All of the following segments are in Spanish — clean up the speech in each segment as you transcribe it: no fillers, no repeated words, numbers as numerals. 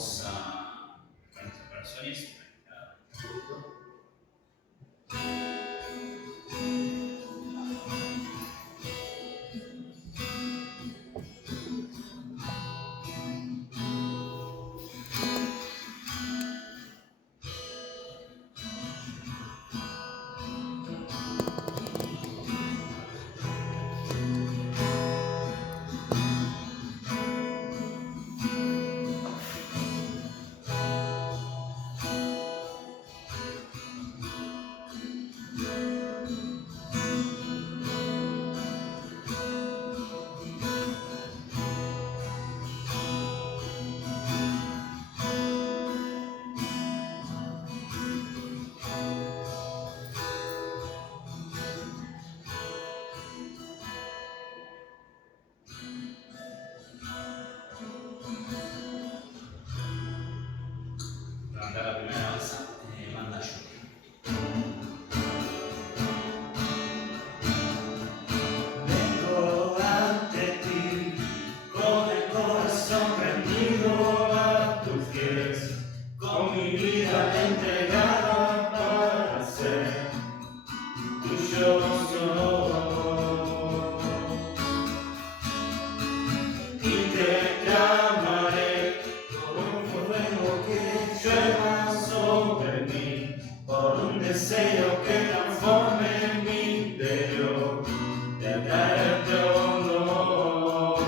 vamos con nuestros corazones a culto. Levantar la primera alabanza, manda lluvia. Vengo ante ti con el corazón rendido a tus pies, con mi vida entregada para ser tuyo soy. Y te clamaré como un fuego que llueva sobre mí, por un deseo que transforme mi interior, de traerte honor.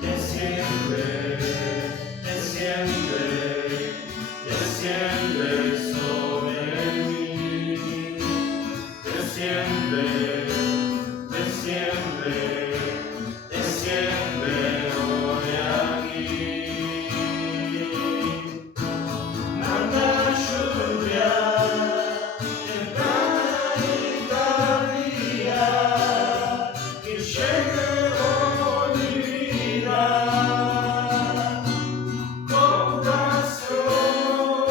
Desciende, desciende, desciende sobre mí. Desciende, desciende, desciende hoy aquí. Manda lluvia temprana y tardía, que llegue hoy mi vida con pasión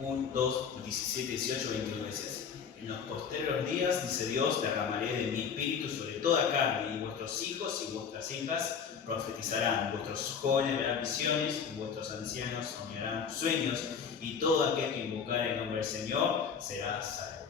1, 2, 17, 18, 21 veces. En los posteriores días, dice Dios, derramaré de mi espíritu sobre toda carne, y vuestros hijos y vuestras hijas profetizarán, vuestros jóvenes verán visiones, y vuestros ancianos soñarán sueños, y todo aquel que invocare el nombre del Señor será salvo.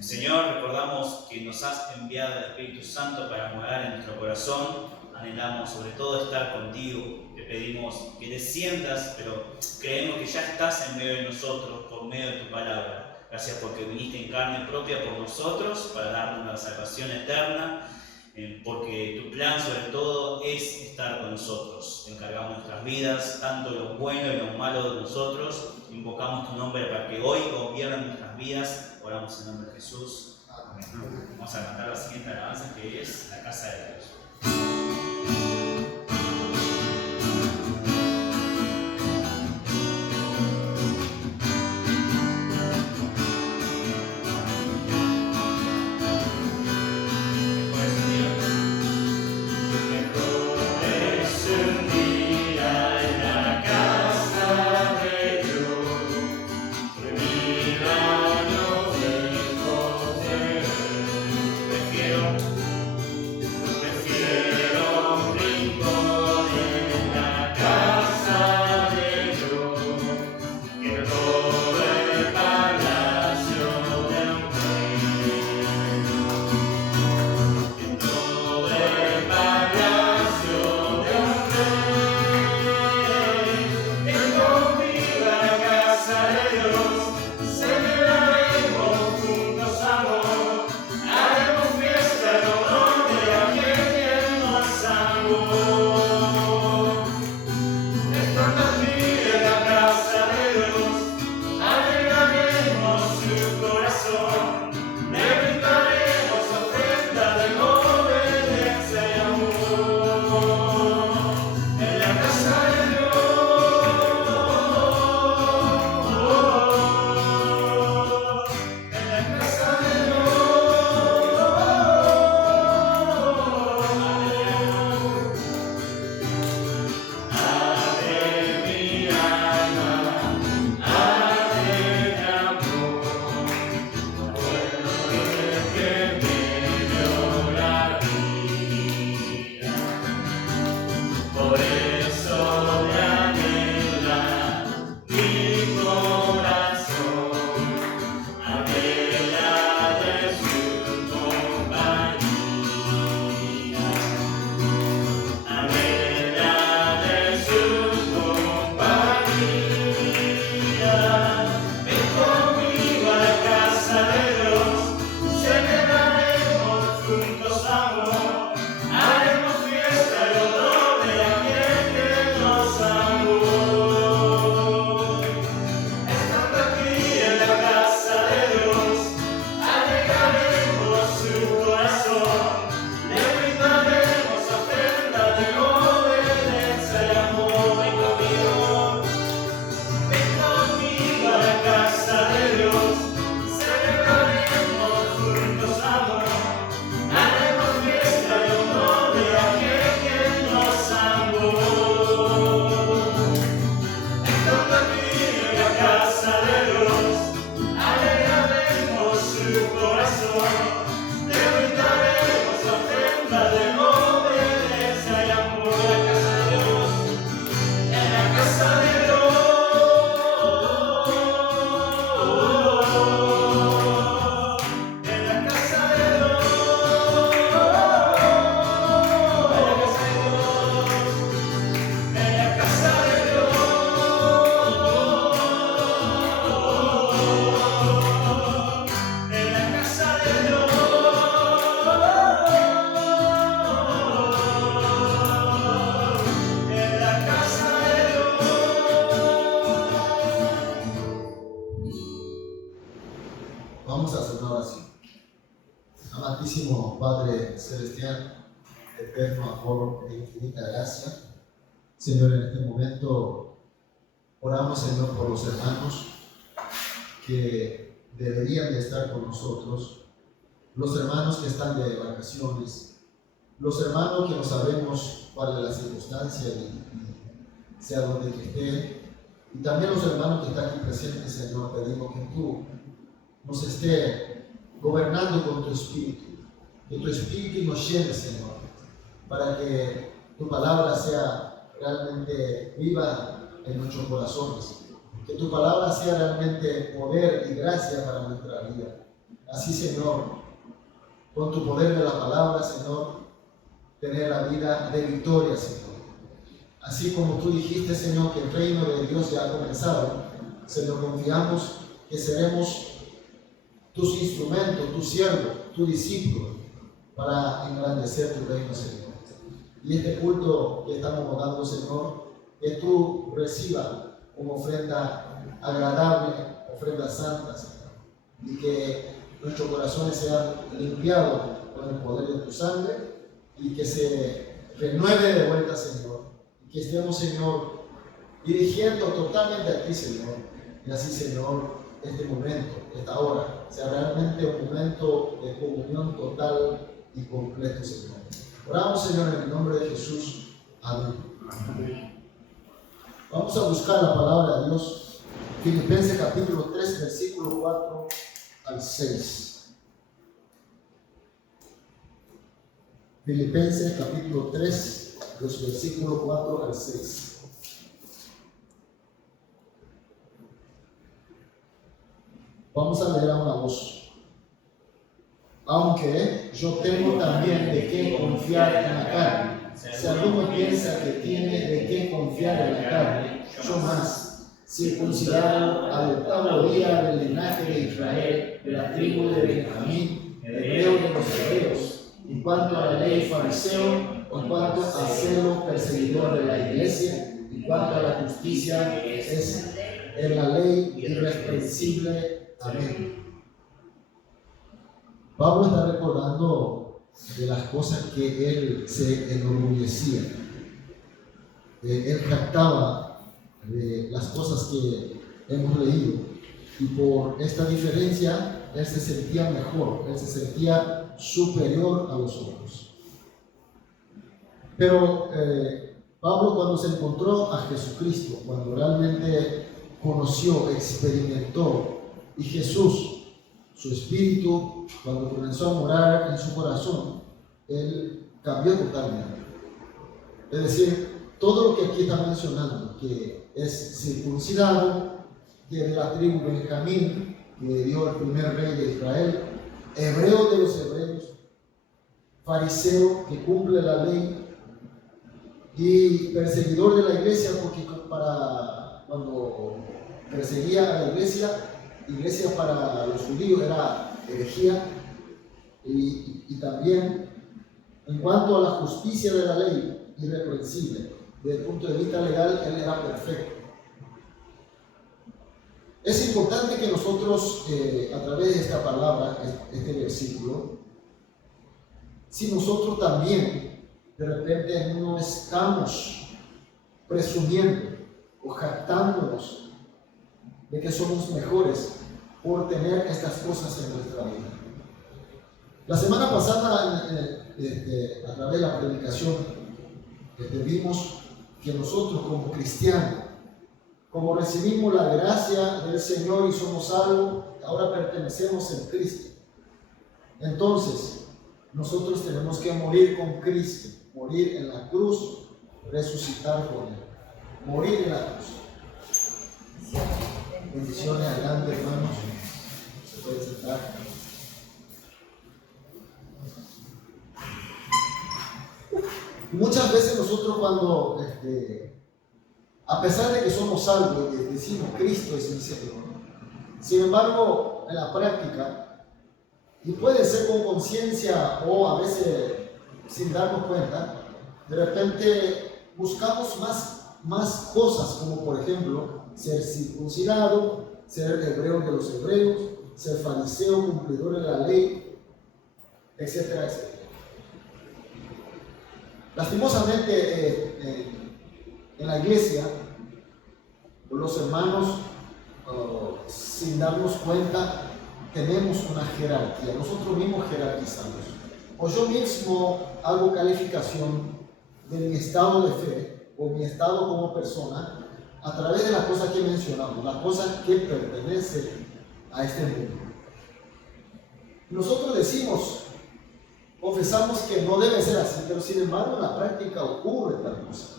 Señor, recordamos que nos has enviado el Espíritu Santo para morar en nuestro corazón. Anhelamos sobre todo estar contigo. Te pedimos que desciendas, pero creemos que ya estás en medio de nosotros por medio de tu palabra. Gracias porque viniste en carne propia por nosotros para darnos la salvación eterna, porque tu plan sobre todo es estar con nosotros. Te encargamos nuestras vidas, tanto lo bueno y lo malo de nosotros. Invocamos tu nombre para que hoy gobiernen nuestras vidas. Oramos en nombre de Jesús. Amén. Vamos a cantar la siguiente alabanza, que es la casa de Dios. Vamos a hacer una oración. Amantísimo Padre Celestial, eterno amor e infinita gracia, Señor, en este momento oramos, Señor, por los hermanos que deberían de estar con nosotros, los hermanos que están de vacaciones, los hermanos que no sabemos cuál es la circunstancia y sea donde que estén, Y también los hermanos que están aquí presentes, Señor, pedimos que tú nos estés gobernando con tu Espíritu. Que tu Espíritu nos llene, Señor, para que tu palabra sea realmente viva en nuestros corazones. Que tu palabra sea realmente poder y gracia para nuestra vida. Así, Señor, con tu poder de la palabra, Señor, tener la vida de victoria, Señor. Así como tú dijiste, Señor, que el reino de Dios ya ha comenzado, Señor, confiamos que seremos tus instrumentos, tu siervo, tu discípulo, para engrandecer tu reino, Señor. Y este culto que estamos dando, Señor, que tú recibas como ofrenda agradable, ofrenda santa, Señor. Y que nuestros corazones sean limpiados con el poder de tu sangre y que se renueve de vuelta, Señor. Y que estemos, Señor, dirigiendo totalmente a ti, Señor. Y así, Señor, este momento, esta hora, sea realmente un momento de comunión total y completo, Señor. Oramos, Señor, en el nombre de Jesús. Amén. Vamos a buscar la palabra de Dios. Filipenses capítulo 3, versículo 4 al 6. Filipenses capítulo 3, los versículos 4 al 6. Vamos a leer a una voz. Aunque yo tengo también de qué confiar en la carne. Si alguno piensa que tiene de qué confiar en la carne, yo más, circuncidado al 8º día del linaje de Israel, de la tribu de Benjamín, hebreo de los hebreos, en cuanto a la ley fariseo, en cuanto a celo perseguidor de la iglesia, en cuanto a la justicia es en la ley irreprensible. Amén. Pablo está recordando de las cosas que él se enorgullecía. Él jactaba de las cosas que hemos leído. Y por esta diferencia, él se sentía mejor, él se sentía superior a los otros. Pero Pablo, cuando se encontró a Jesucristo, cuando realmente conoció, experimentó, y Jesús, su espíritu, cuando comenzó a morar en su corazón, él cambió totalmente. Es decir, todo lo que aquí está mencionando, que es circuncidado, que es de la tribu de Benjamín, que dio el primer rey de Israel, hebreo de los hebreos, fariseo que cumple la ley y perseguidor de la iglesia, porque cuando perseguía a la iglesia para los judíos era herejía, y también en cuanto a la justicia de la ley, irreprensible. Desde el punto de vista legal, él era perfecto. Es importante que nosotros, a través de esta palabra, este versículo, si nosotros también de repente no estamos presumiendo o jactándonos de que somos mejores por tener estas cosas en nuestra vida. La semana pasada, a través de la predicación, vimos que nosotros como cristianos, como recibimos la gracia del Señor y somos salvos, ahora pertenecemos en Cristo. Entonces, nosotros tenemos que morir con Cristo, morir en la cruz, resucitar con Él, morir en la cruz. Bendiciones, adelante, hermanos. Se puede sentar. Muchas veces nosotros cuando, a pesar de que somos salvos y decimos Cristo es mi Señor, sin embargo, en la práctica, y puede ser con conciencia o a veces sin darnos cuenta, de repente buscamos más cosas, como por ejemplo, ser circuncidado, ser hebreo de los hebreos, ser fariseo, cumplidor de la ley, etcétera, etcétera. Lastimosamente, en la iglesia, los hermanos, sin darnos cuenta, tenemos una jerarquía. Nosotros mismos jerarquizamos. O yo mismo hago calificación de mi estado de fe o mi estado como persona a través de las cosas que mencionamos, las cosas que pertenecen a este mundo. Nosotros decimos, confesamos que no debe ser así, pero sin embargo en la práctica ocurre tal cosa.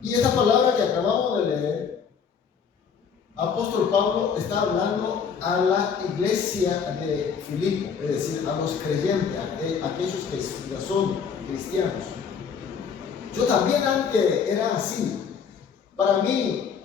Y esta palabra que acabamos de leer, apóstol Pablo está hablando a la iglesia de Filipo, es decir, a los creyentes, a aquellos que ya son cristianos. Yo también antes era así. Para mí,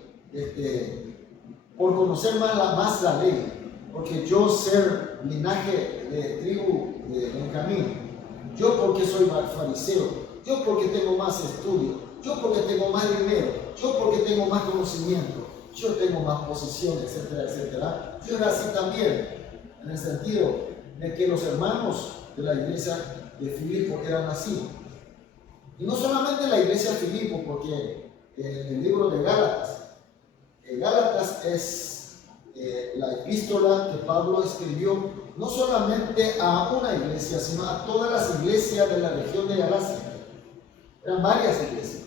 por conocer más la ley, porque yo ser linaje de tribu de Benjamín, yo porque soy fariseo, yo porque tengo más estudio, yo porque tengo más dinero, yo porque tengo más conocimiento, yo tengo más posición, etcétera, etcétera. Yo era así también, en el sentido de que los hermanos de la iglesia de Filipo eran así. Y no solamente la iglesia de Filipo, porque en el libro de Gálatas es la epístola que Pablo escribió no solamente a una iglesia, sino a todas las iglesias de la región de Galacia. Eran varias iglesias.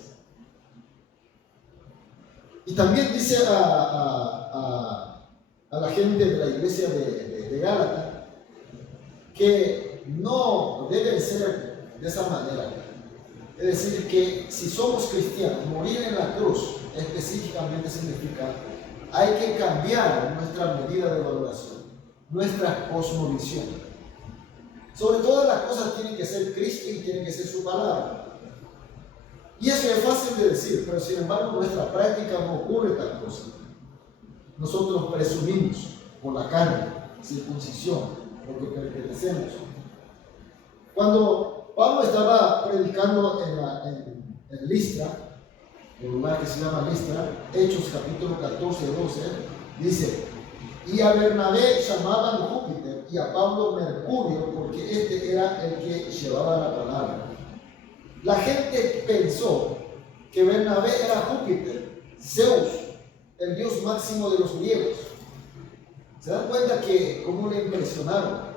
Y también dice a la gente de la iglesia de Gálatas que no deben ser de esa manera. Es decir, que si somos cristianos, morir en la cruz específicamente significa hay que cambiar nuestra medida de valoración, nuestra cosmovisión. Sobre todas las cosas tiene que ser Cristo y tiene que ser su palabra. Y eso es fácil de decir, pero sin embargo en nuestra práctica no ocurre tal cosa. Nosotros presumimos por la carne, circuncisión, lo que pertenecemos. Cuando Pablo estaba predicando en Listra, el lugar que se llama Listra, Hechos capítulo 14, 12, dice: y a Bernabé llamaban Júpiter y a Pablo Mercurio, porque este era el que llevaba la palabra. La gente pensó que Bernabé era Júpiter, Zeus, el dios máximo de los griegos. ¿Se dan cuenta que cómo le impresionaron?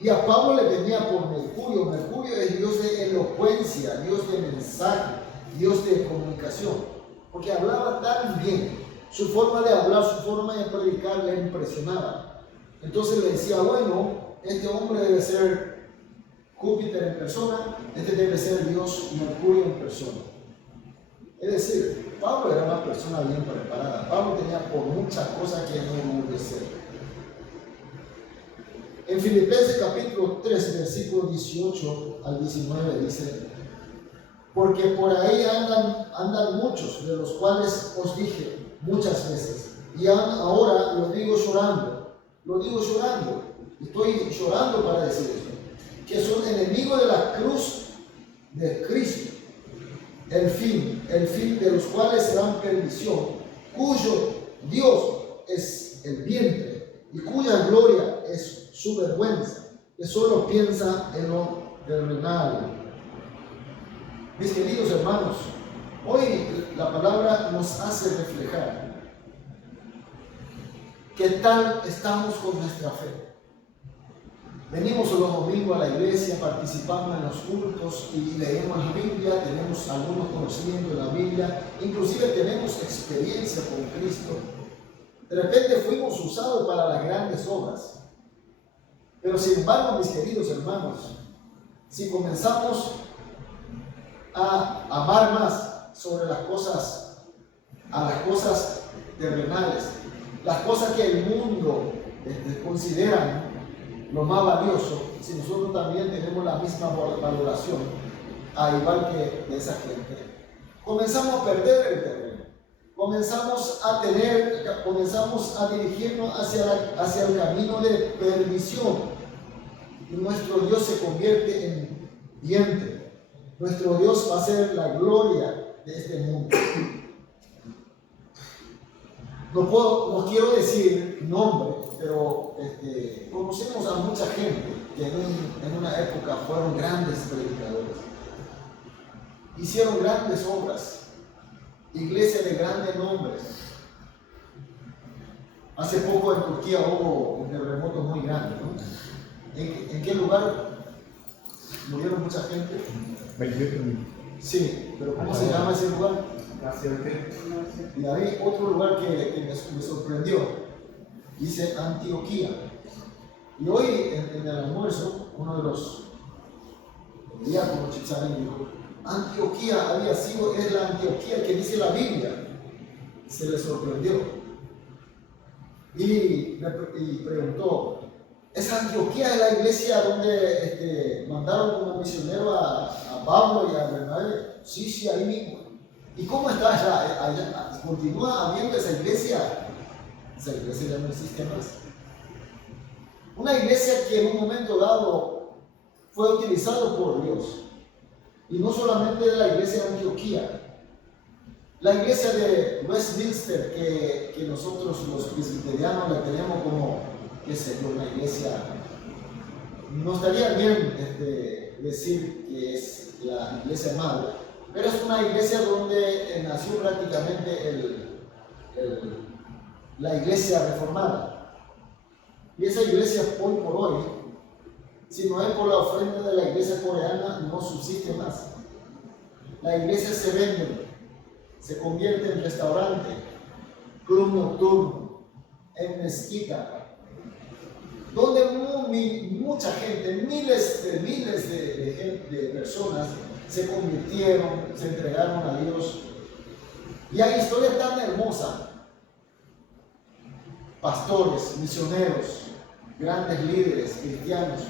Y a Pablo le tenía por Mercurio. Mercurio es dios de elocuencia, dios de mensaje, dios de comunicación, porque hablaba tan bien. Su forma de hablar, su forma de predicar le impresionaba. Entonces le decía, bueno, este hombre debe ser Júpiter en persona, este debe ser Dios Mercurio en persona. Es decir, Pablo era una persona bien preparada. Pablo tenía por muchas cosas que no obedecer. En Filipenses capítulo 3, versículo 18 al 19 dice: porque por ahí andan muchos, de los cuales os dije muchas veces, y ahora lo digo llorando, estoy llorando para decir esto, que son enemigos de la cruz de Cristo, el fin de los cuales serán perdición, cuyo Dios es el vientre y cuya gloria es su vergüenza, que solo piensa en lo terrenal. Mis queridos hermanos, hoy la palabra nos hace reflejar qué tal estamos con nuestra fe. Venimos los domingos a la iglesia, participamos en los cultos y leemos la Biblia, tenemos algunos conocimientos de la Biblia, inclusive tenemos experiencia con Cristo. De repente fuimos usados para las grandes obras. Pero sin embargo, mis queridos hermanos, si comenzamos a amar más sobre las cosas terrenales, las cosas que el mundo considera lo más valioso, si nosotros también tenemos la misma valoración, al igual que de esa gente, comenzamos a perder el terreno, comenzamos a dirigirnos hacia el camino de perdición, y nuestro Dios se convierte en vientre. Nuestro Dios va a ser la gloria de este mundo. No quiero decir nombre, pero conocemos a mucha gente que en una época fueron grandes predicadores. Hicieron grandes obras, iglesias de grandes nombres. Hace poco en Turquía hubo un terremoto muy grande, ¿no? ¿En qué lugar murieron mucha gente? Sí, pero ¿cómo se llama ese lugar? Y hay otro lugar que me sorprendió. Dice Antioquía. Y hoy en el almuerzo, uno de los diáconos Chitzani dijo, Antioquía es la Antioquía que dice la Biblia. Se le sorprendió. Y preguntó, ¿esa Antioquía es la iglesia donde mandaron como misionero a Pablo y a Bernabé? Sí, ahí mismo. ¿Y cómo está allá? ¿Continúa habiendo esa iglesia? Esa iglesia ya no existe más. Una iglesia que en un momento dado fue utilizada por Dios. Y no solamente la iglesia de Antioquía. La iglesia de Westminster, que nosotros los presbiterianos la tenemos como, qué sé yo, una iglesia, no estaría bien decir que es la iglesia madre, pero es una iglesia donde nació prácticamente la iglesia reformada. Y esa iglesia hoy por hoy, si no es por la ofrenda de la iglesia coreana, no subsiste más. La iglesia se vende, se convierte en restaurante, club nocturno, en mezquita, donde mucha gente, miles de personas se convirtieron, se entregaron a Dios. Y hay historias tan hermosas, pastores, misioneros, grandes líderes cristianos.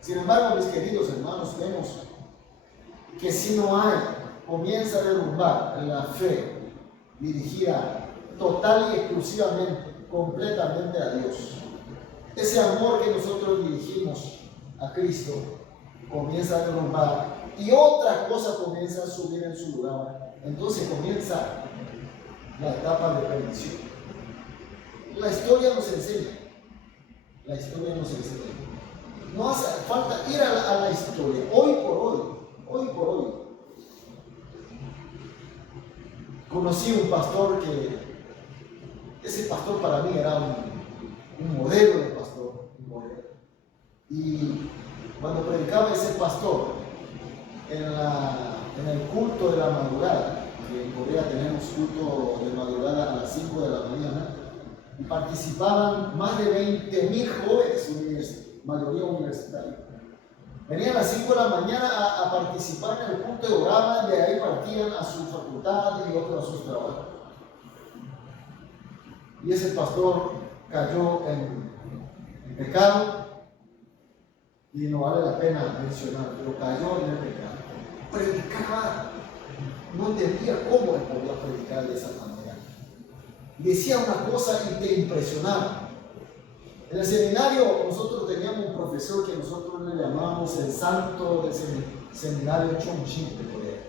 Sin embargo, mis queridos hermanos, vemos que si no hay, comienza a derrumbar la fe dirigida total y exclusivamente, completamente a Dios. Ese amor que nosotros dirigimos a Cristo comienza a derrumbar y otra cosa comienza a subir en su lugar. Entonces comienza la etapa de perdición. La historia nos enseña. No hace falta ir a la historia. Hoy por hoy. Conocí un pastor ese pastor para mí era un modelo de pastor, un modelo. Y cuando predicaba ese pastor en el culto de la madrugada, que en Corea tenemos culto de madrugada a las 5 de la mañana, y participaban más de 20.000 jóvenes, mayoría universitarios. Venían a las 5 de la mañana a participar en el culto de oraban, de ahí partían a su facultad y otros a sus trabajos. Y ese pastor cayó en pecado, y no vale la pena mencionar, pero cayó en el pecado. Predicaba, no entendía cómo él podía predicar de esa manera. Decía una cosa y te impresionaba. En el seminario nosotros teníamos un profesor que nosotros le llamábamos el santo del seminario Chongqing de Corea.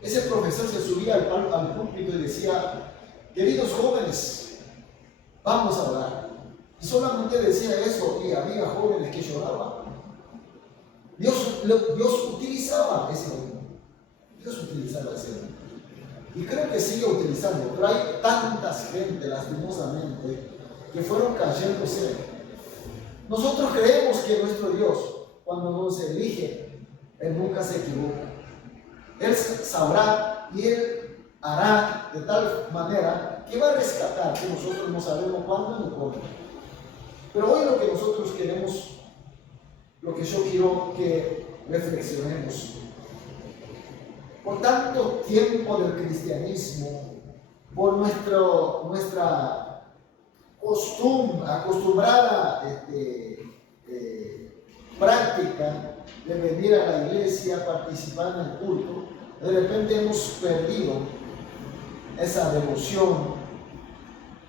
Ese profesor se subía al púlpito y decía, queridos jóvenes, vamos a orar. Y solamente decía eso y había jóvenes que lloraban. Dios utilizaba ese hombre. Y creo que sigue utilizando, pero hay tantas gente, lastimosamente, que fueron cayéndose. Nosotros creemos que nuestro Dios, cuando nos elige, Él nunca se equivoca. Él sabrá y Él hará de tal manera que va a rescatar, que nosotros no sabemos cuándo ni cómo. Pero hoy lo que nosotros queremos, lo que yo quiero que reflexionemos, por tanto tiempo del cristianismo, por nuestra acostumbrada práctica de venir a la iglesia, participar en el culto, de repente hemos perdido esa devoción,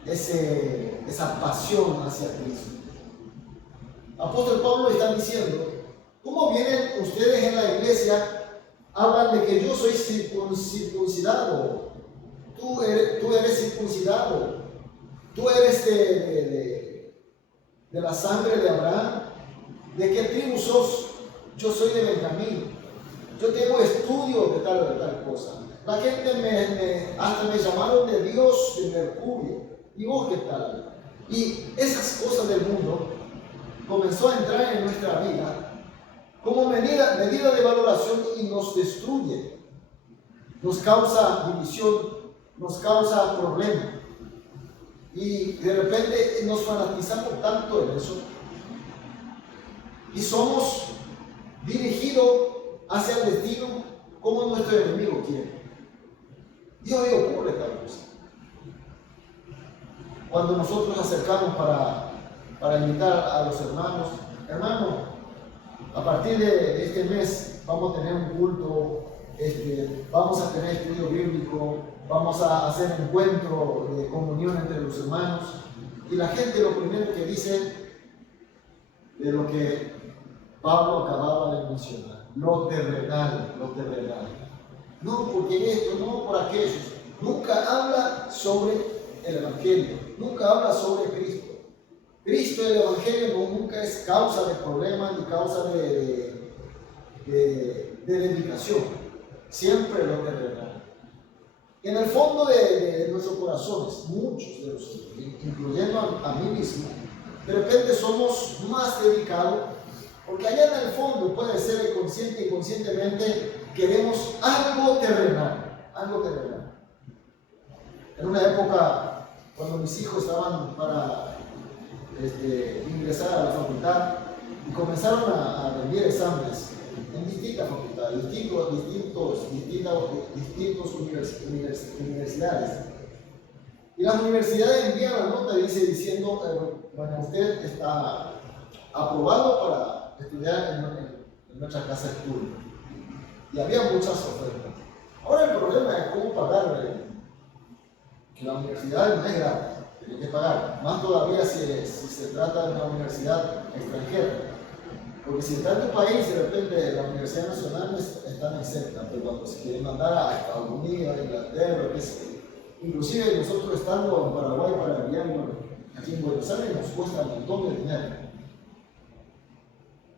esa pasión hacia Cristo. Apóstol Pablo está diciendo, ¿cómo vienen ustedes en la iglesia? Hablan de que yo soy circuncidado, tú eres circuncidado, tú eres de la sangre de Abraham. ¿De qué tribu sos? Yo soy de Benjamín. Yo tengo estudio de tal cosa. La gente hasta me llamaron de Dios de Mercurio. ¿Y vos qué tal? Y esas cosas del mundo comenzó a entrar en nuestra vida como medida de valoración y nos destruye. nos causa división, nos causa problemas. Y de repente nos fanatizamos tanto en eso y somos dirigidos hacia el destino como nuestro enemigo quiere. Yo digo, pobre tal cosa. Cuando nosotros nos acercamos para invitar a los hermanos, a partir de este mes vamos a tener un culto, vamos a tener estudio bíblico, vamos a hacer encuentro de comunión entre los hermanos. Y la gente lo primero que dice de lo que Pablo acababa de mencionar, lo terrenal. No porque esto, no por aquello. Nunca habla sobre el Evangelio, nunca habla sobre Cristo. Cristo, el Evangelio, nunca es causa de problemas ni causa de dedicación. Siempre lo terrenal. En el fondo de nuestros corazones, muchos de nosotros, incluyendo a mí mismo, de repente somos más dedicados, porque allá en el fondo puede ser consciente y conscientemente queremos algo terrenal. En una época, cuando mis hijos estaban para ingresar a la facultad y comenzaron a rendir exámenes en distintas facultades, distintos universidades. Y las universidades envían la nota diciendo, bueno, usted está aprobado para estudiar en nuestra casa de estudio. Y había muchas ofertas. Ahora el problema es cómo pagar, que la universidad no es gratis, tiene que pagar. Más todavía si se trata de una universidad extranjera. Porque si está en tu país, de repente la Universidad Nacional está exenta, pero cuando se quiere mandar a Estados Unidos, a Inglaterra, inclusive nosotros estando en Paraguay para enviarnos aquí en Buenos Aires nos cuesta un montón de dinero.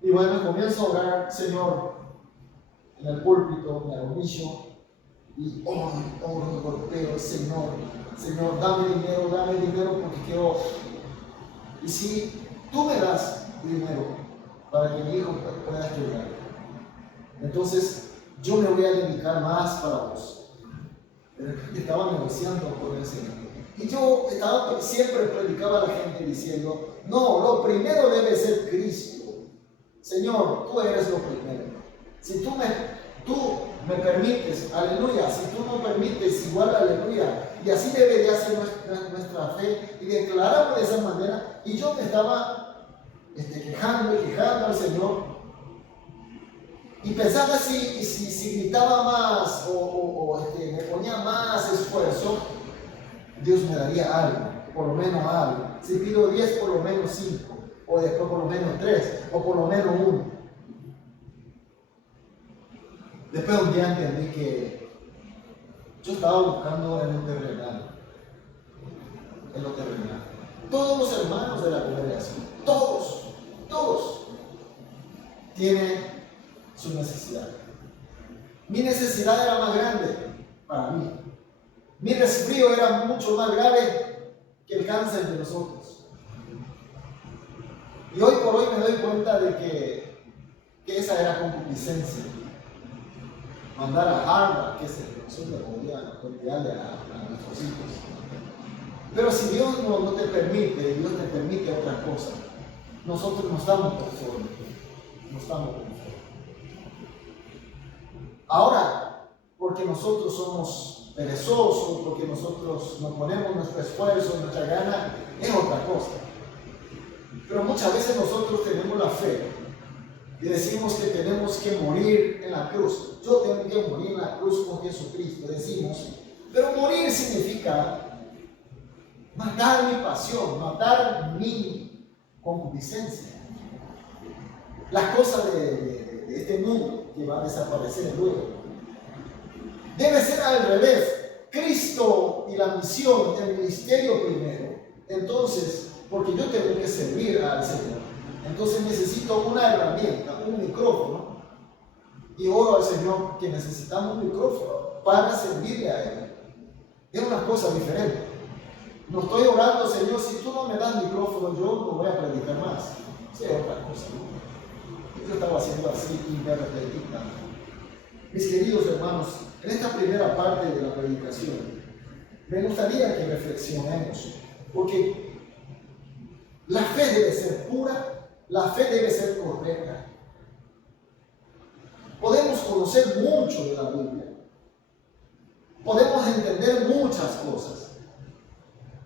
Y bueno, comienzo a orar, Señor, en el púlpito, me arrodillo y oro, golpeo, Señor, dame dinero porque quiero. Y si tú me das dinero para que mi hijo pueda estudiar, entonces yo me voy a dedicar más para vos. De repente estaba negociando con el Señor. Y yo siempre predicaba a la gente diciendo, no, lo primero debe ser Cristo. Señor, tú eres lo primero. Si tú me permites, aleluya. Si tú no permites, igual aleluya. Y así debería ser nuestra fe. Y declaramos de esa manera. Y yo me estaba quejando al Señor. Y pensaba si gritaba más o me ponía más esfuerzo, Dios me daría algo, por lo menos algo. Si pido 10, por lo menos 5, o después por lo menos 3, o por lo menos 1. Después un día entendí que yo estaba buscando en lo terrenal. Todos los hermanos de la congregación, todos tienen su necesidad. Mi necesidad era más grande para mí. Mi resfrío era mucho más grave que el cáncer de nosotros. Y hoy por hoy me doy cuenta de que esa era concupiscencia. Mandar a Harvard, que es el profesor de podría enviarle a nuestros hijos. Pero si Dios no te permite, Dios te permite otras cosas, nosotros no estamos conformes. Ahora, porque nosotros somos perezosos, porque nosotros nos ponemos nuestro esfuerzo, nuestra gana, es otra cosa. Pero muchas veces nosotros tenemos la fe y decimos que tenemos que morir en la cruz. Yo tengo que morir en la cruz con Jesucristo, decimos. Pero morir significa matar mi pasión, matar mi concupiscencia. Las cosas de este mundo que va a desaparecer luego. Debe ser al revés. Cristo y la misión, el ministerio primero. Entonces, porque yo tengo que servir al Señor, entonces necesito una herramienta, un micrófono. Y oro al Señor que necesitamos un micrófono para servirle a Él. Es una cosa diferente. No estoy orando, Señor, si tú no me das micrófono, yo no voy a predicar más. Es otra cosa. Yo estaba haciendo así y me repetí. Mis queridos hermanos, en esta primera parte de la predicación, me gustaría que reflexionemos, porque la fe debe ser pura, la fe debe ser correcta. Podemos conocer mucho de la Biblia, podemos entender muchas cosas,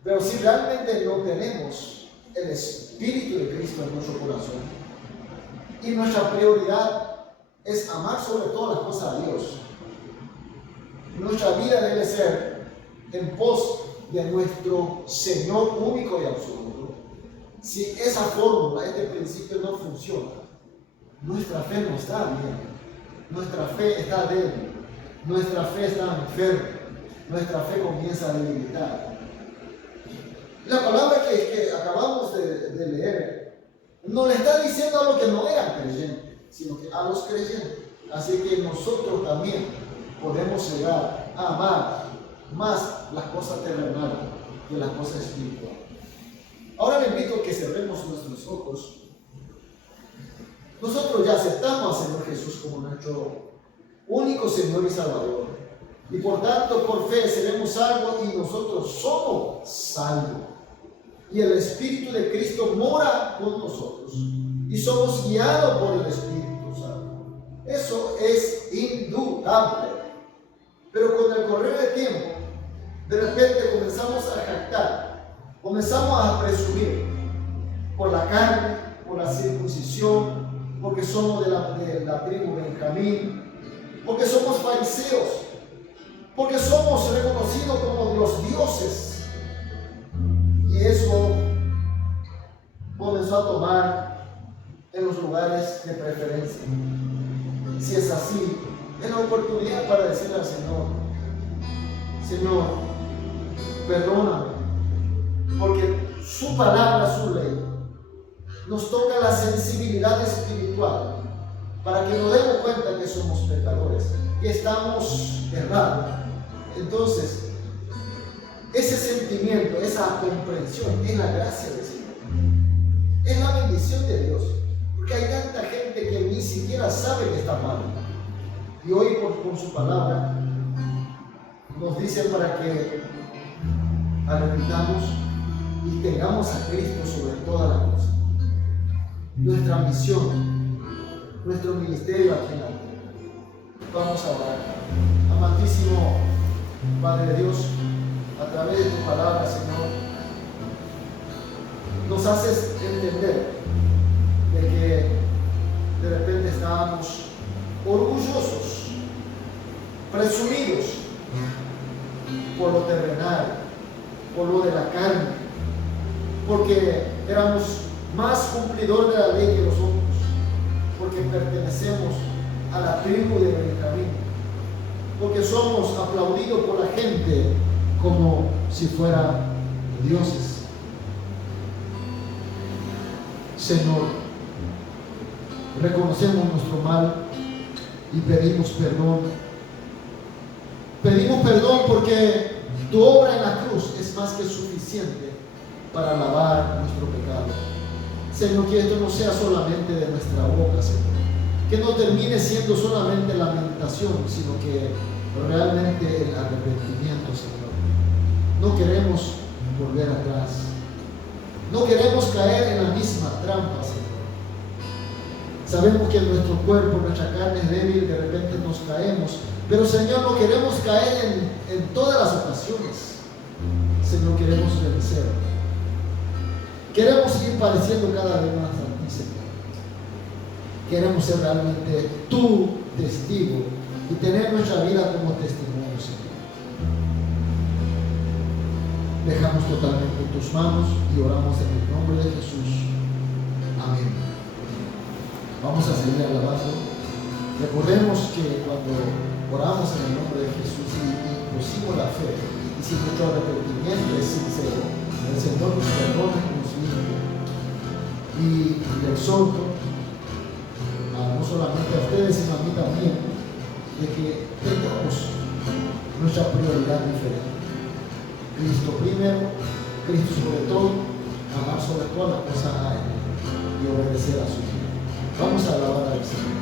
pero si realmente no tenemos el Espíritu de Cristo en nuestro corazón y nuestra prioridad es amar sobre todas las cosas a Dios, nuestra vida debe ser en pos de nuestro Señor único y absoluto. Si esa fórmula, este principio no funciona, nuestra fe no está bien, nuestra fe está débil, nuestra fe está enferma, nuestra fe comienza a debilitar. La palabra que acabamos de leer no le está diciendo a los que no eran creyentes, sino que a los creyentes. Así que nosotros también podemos llegar a amar más las cosas terrenales que las cosas espirituales. Ahora le invito a que cerremos nuestros ojos. Nosotros ya aceptamos al Señor Jesús como nuestro único Señor y Salvador. Y por tanto, por fe seremos salvos y nosotros somos salvos. Y el Espíritu de Cristo mora con nosotros. Y somos guiados por el Espíritu Santo. Eso es indudable. Pero con el correr del tiempo, de repente comenzamos a jactar, comenzamos a presumir por la carne, por la circuncisión, porque somos de la tribu Benjamín, porque somos fariseos, porque somos reconocidos como los dioses. Y eso comenzó a tomar en los lugares de preferencia. Si es así, es la oportunidad para decirle al Señor: Señor, perdóname, porque su palabra, su ley, nos toca la sensibilidad espiritual para que nos demos cuenta que somos pecadores, que estamos errados. Entonces, ese sentimiento, esa comprensión es la gracia del Señor, es la bendición de Dios, porque hay tanta gente que ni siquiera sabe que está mal. Y hoy con su palabra nos dice para que arrepintamos y tengamos a Cristo sobre todas las cosas. Nuestra misión, nuestro ministerio aquí en la tierra. Vamos a orar. Amantísimo Padre Dios, a través de tu palabra, Señor, nos haces entender de que de repente estábamos orgullosos, presumidos por lo terrenal, por lo de la carne, porque éramos más cumplidores de la ley que los otros, porque pertenecemos a la tribu de Benjamín, porque somos aplaudidos por la gente como si fueran dioses. Señor, reconocemos nuestro mal y pedimos perdón. Pedimos perdón porque tu obra en la cruz es más que suficiente para lavar nuestro pecado. Señor, que esto no sea solamente de nuestra boca, Señor, que no termine siendo solamente lamentación, sino que realmente el arrepentimiento, Señor. No queremos volver atrás, no queremos caer en la misma trampa, Señor. Sabemos que nuestro cuerpo, nuestra carne es débil, de repente nos caemos, pero Señor, no queremos caer en todas las ocasiones. Señor, queremos vencer. Queremos ir pareciendo cada vez más a ti, Señor. Queremos ser realmente tu testigo y tener nuestra vida como testimonio, Señor. Dejamos totalmente en tus manos y oramos en el nombre de Jesús. Amén. Vamos a seguir alabando. Recordemos que cuando oramos en el nombre de Jesús y pusimos la fe, y si nuestro arrepentimiento es sincero, el Señor nos perdona y nos limpia. Y le exhorto, no solamente a ustedes, sino a mí también, de que tengamos nuestra prioridad diferente. Cristo primero, Cristo sobre todo, amar sobre todas las cosas a Él y obedecer a su vida. Vamos a alabar al Señor.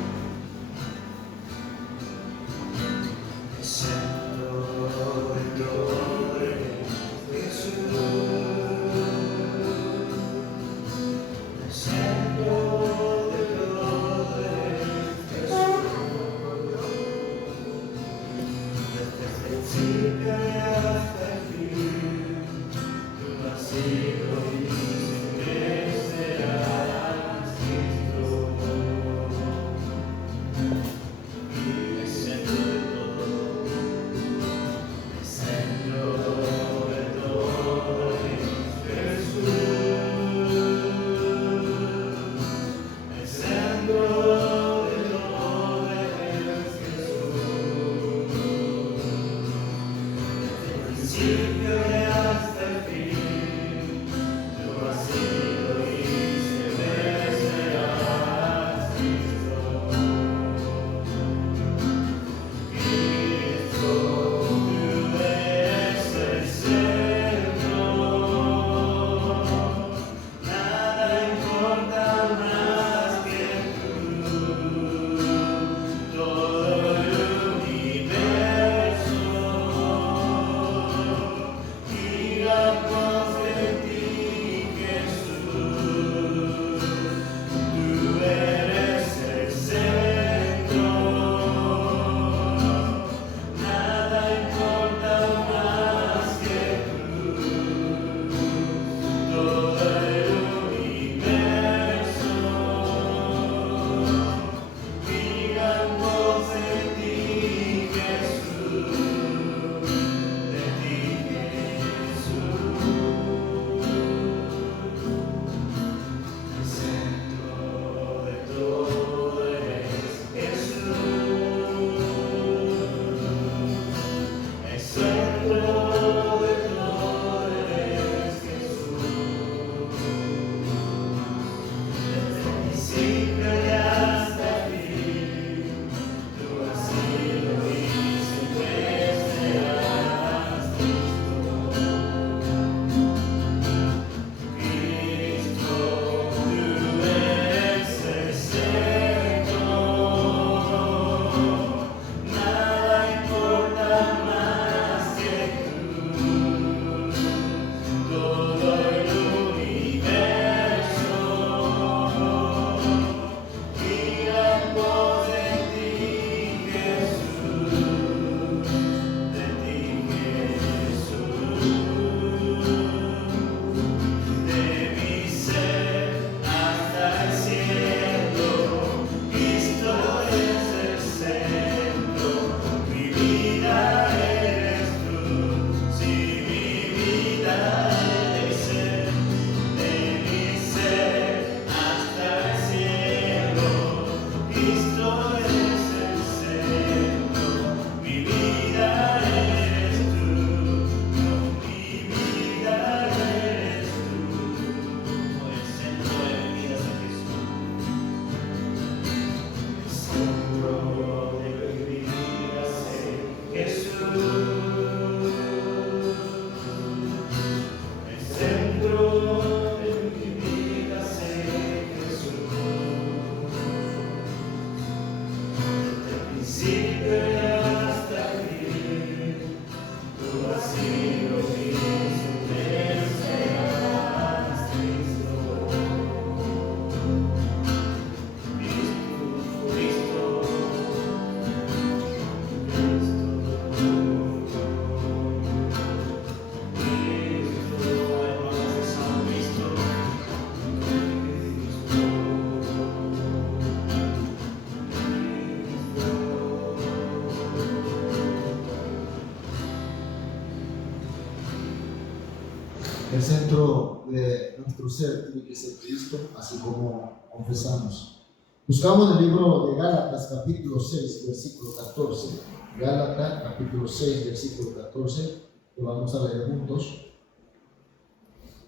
centro de nuestro ser tiene que ser Cristo, así como confesamos. Buscamos el libro de Gálatas, capítulo 6, versículo 14. Gálatas, capítulo 6, versículo 14. Lo vamos a leer juntos.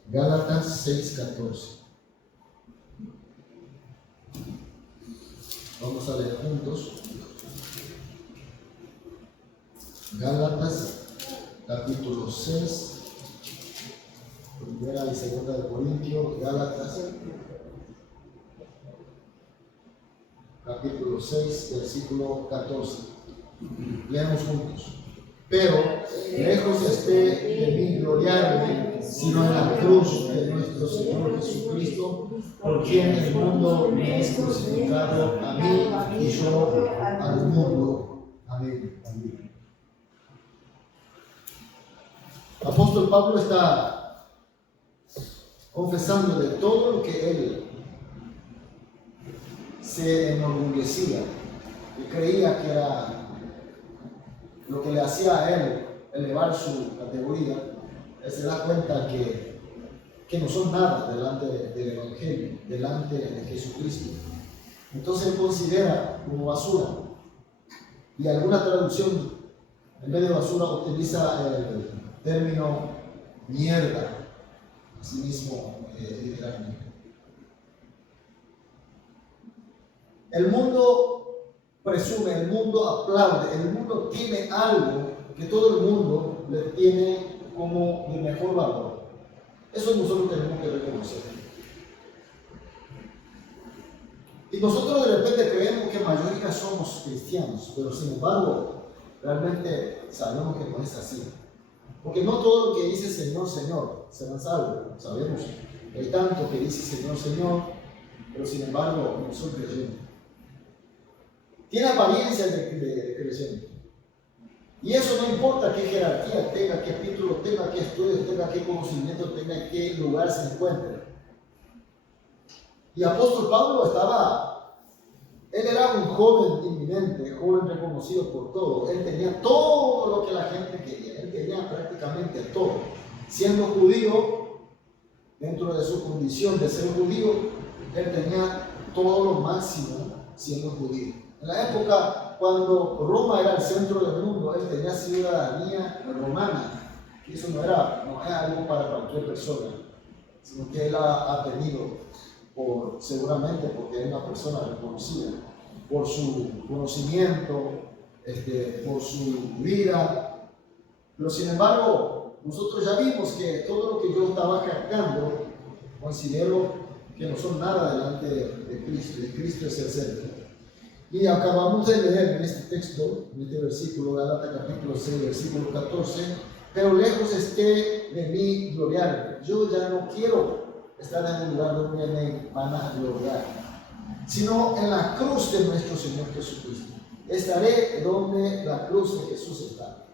Gálatas 6, 14. Vamos a leer juntos. Gálatas, capítulo 6, primera y segunda de Corintios. Gálatas, capítulo 6, versículo 14. Leemos juntos. Pero lejos esté de mí gloriarme, sino en la cruz de nuestro Señor Jesucristo, por quien el mundo me es crucificado, a mí y yo al mundo. Amén. Amén. Apóstol Pablo está confesando de todo lo que él se enorgullecía y creía que era lo que le hacía a él elevar su categoría. Él se da cuenta que no son nada delante del Evangelio, delante de Jesucristo. Entonces él considera como basura, y alguna traducción en vez de basura utiliza el término mierda, así mismo literalmente. El mundo presume, el mundo aplaude, el mundo tiene algo que todo el mundo le tiene como de mejor valor. Eso nosotros tenemos que reconocer. Y nosotros de repente creemos que mayoría somos cristianos, pero sin embargo, realmente sabemos que no es así. Porque no todo lo que dice Señor, Señor, será salvo. Sabemos el tanto que dice Señor, Señor, pero sin embargo no son creyentes. Tiene apariencia de creyente. Y eso no importa qué jerarquía tenga, qué título tenga, qué estudios tenga, qué conocimiento tenga, en qué lugar se encuentre. Y apóstol Pablo él era un joven inminente, joven reconocido por todo. Él tenía todo lo que la gente quería, él tenía prácticamente todo. Siendo judío, dentro de su condición de ser judío, él tenía todo lo máximo siendo judío. En la época cuando Roma era el centro del mundo, él tenía ciudadanía romana, que eso no era algo para cualquier persona, sino que él ha tenido, seguramente porque es una persona reconocida, por su conocimiento, por su vida. Pero sin embargo, nosotros ya vimos que todo lo que yo estaba cargando, considero que no son nada delante de Cristo, y Cristo es el centro. Y acabamos de leer en este texto, en este versículo, Gálatas capítulo 6, versículo 14, pero lejos esté de mí gloriarme. Yo ya no quiero estar en el lugar donde me van a gloriar, sino en la cruz de nuestro Señor Jesucristo. Estaré donde la cruz de Jesús está.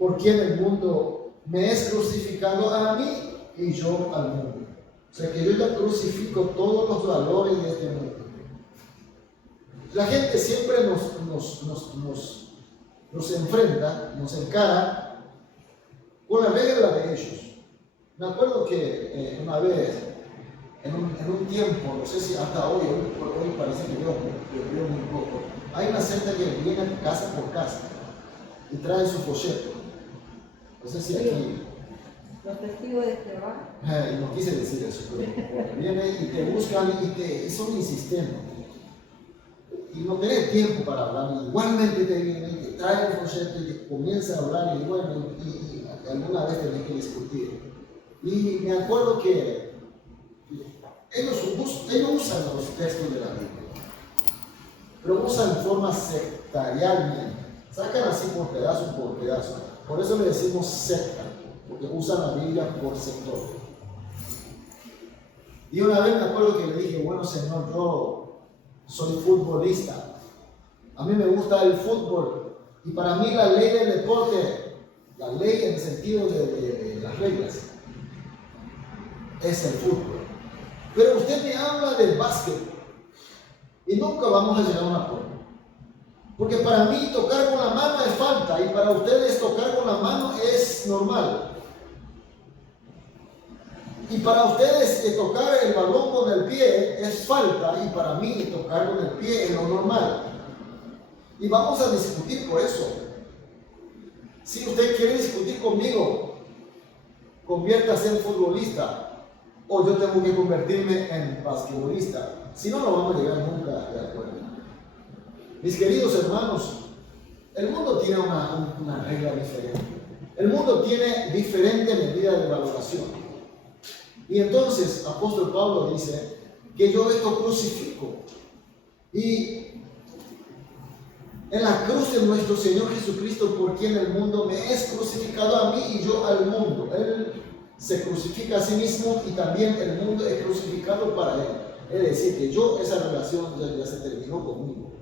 Por quien el mundo me es crucificado a mí y yo al mundo. O sea que yo ya crucifico todos los valores de este mundo. La gente siempre nos enfrenta, nos encara con la regla de ellos. Me acuerdo que una vez, en un tiempo, no sé si hasta hoy parece que veo muy poco, hay una secta que viene casa por casa y trae su folleto. No sé si aquí... Los testigos de Jehová. No quise decir eso, pero vienen y te buscan y son insistentes. Y no tenés tiempo para hablar, igualmente te vienen y te traen el folleto y te comienzan a hablar y bueno, y alguna vez tenés que discutir. Y me acuerdo que ellos usan los textos de la Biblia, pero usan en forma sectarial, sacan así por pedazo. Por eso le decimos secta, porque usan la Biblia por sector. Y una vez me acuerdo que le dije, bueno Señor, yo soy futbolista, a mí me gusta el fútbol, y para mí la ley del deporte, la ley en el sentido de las reglas, es el fútbol. Pero usted me habla del básquet y nunca vamos a llegar a un acuerdo. Porque para mí tocar con la mano es falta y para ustedes tocar con la mano es normal. Y para ustedes tocar el balón con el pie es falta, y para mí tocar con el pie es lo normal. Y vamos a discutir por eso. Si usted quiere discutir conmigo, conviértase en futbolista, o yo tengo que convertirme en basquetbolista. Si no, no vamos a llegar nunca de acuerdo. Mis queridos hermanos, el mundo tiene una regla diferente. El mundo tiene diferente medida de valoración. Y entonces, apóstol Pablo dice que yo esto crucifico. Y en la cruz de nuestro Señor Jesucristo, por quien el mundo me es crucificado a mí y yo al mundo. Él se crucifica a sí mismo y también el mundo es crucificado para él. Es decir, que yo, esa relación ya se terminó conmigo.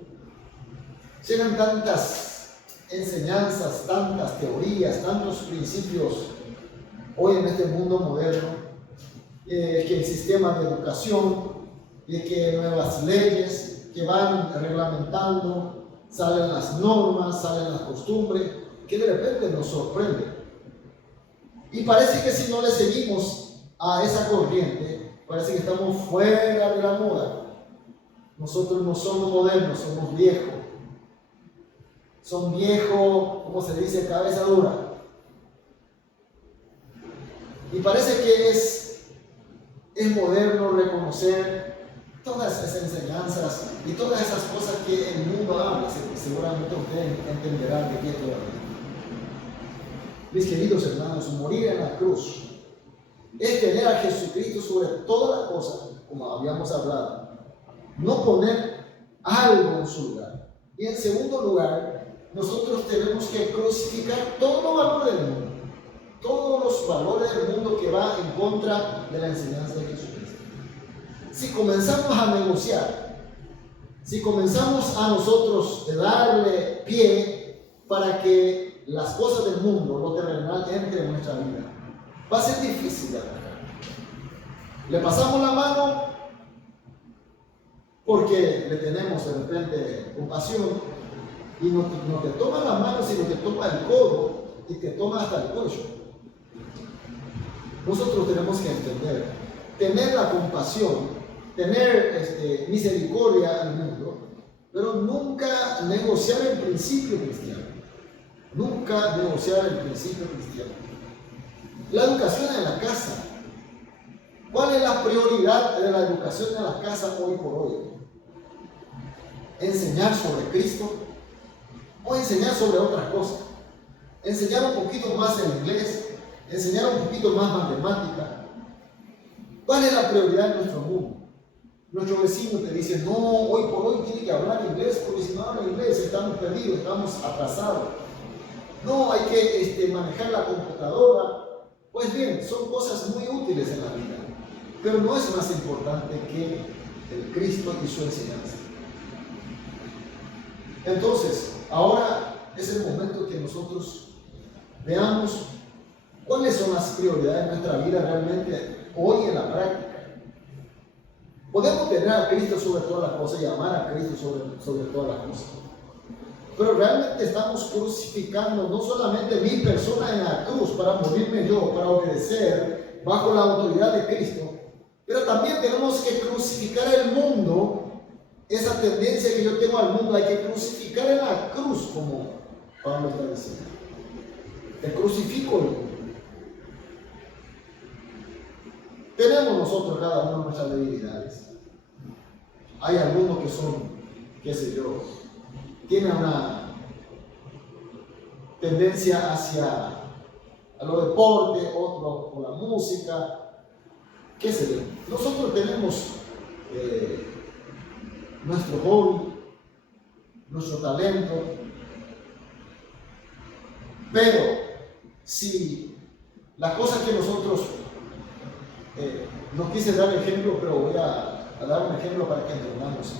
Llegan tantas enseñanzas, tantas teorías, tantos principios hoy en este mundo moderno, que el sistema de educación, que nuevas leyes que van reglamentando, salen las normas, salen las costumbres, que de repente nos sorprende. Y parece que si no le seguimos a esa corriente, parece que estamos fuera de la moda. Nosotros no somos modernos, somos viejos. Son viejos, como se dice, cabeza dura. Y parece que es moderno reconocer todas esas enseñanzas y todas esas cosas que el mundo habla. Seguramente ustedes entenderán de qué estoy hablando. Mis queridos hermanos, morir en la cruz es tener a Jesucristo sobre todas las cosas, como habíamos hablado. No poner algo en su lugar. Y en segundo lugar, nosotros tenemos que crucificar todos los valores del mundo. Todos los valores del mundo que va en contra de la enseñanza de Jesucristo. Si comenzamos a negociar, si comenzamos a nosotros de darle pie para que las cosas del mundo, lo terrenal, entre en nuestra vida, va a ser difícil de atacar. Le pasamos la mano porque le tenemos de repente compasión y no te toma la mano, sino te toma el codo y te toma hasta el cuello. Nosotros tenemos que entender, tener la compasión, tener misericordia al mundo, pero nunca negociar el principio cristiano. Nunca negociar el principio cristiano. La educación en la casa. ¿Cuál es la prioridad de la educación en la casa hoy por hoy? ¿Enseñar sobre Cristo o enseñar sobre otras cosas? Enseñar un poquito más el inglés, enseñar un poquito más matemática. ¿Cuál es la prioridad de nuestro mundo? Nuestro vecino te dice, no, hoy por hoy tiene que hablar inglés, porque si no habla inglés estamos perdidos, estamos atrasados. No, hay que manejar la computadora. Pues bien, son cosas muy útiles en la vida, pero no es más importante que el Cristo y su enseñanza. Entonces, ahora es el momento que nosotros veamos cuáles son las prioridades de nuestra vida realmente hoy en la práctica. Podemos tener a Cristo sobre todas las cosas y amar a Cristo sobre todas las cosas. Pero realmente estamos crucificando no solamente mi persona en la cruz para morirme yo, para obedecer bajo la autoridad de Cristo, pero también tenemos que crucificar el mundo, esa tendencia que yo tengo al mundo, hay que crucificar en la cruz, como Pablo está diciendo. Te crucifico el mundo. Tenemos nosotros cada uno nuestras debilidades. Hay algunos que son, qué sé yo, tienen una tendencia hacia a lo deporte, otros por la música, qué sé yo. Nosotros tenemos nuestro hobby, nuestro talento, pero si las cosas que nosotros no quise dar ejemplo, pero voy a dar un ejemplo para que entendamos.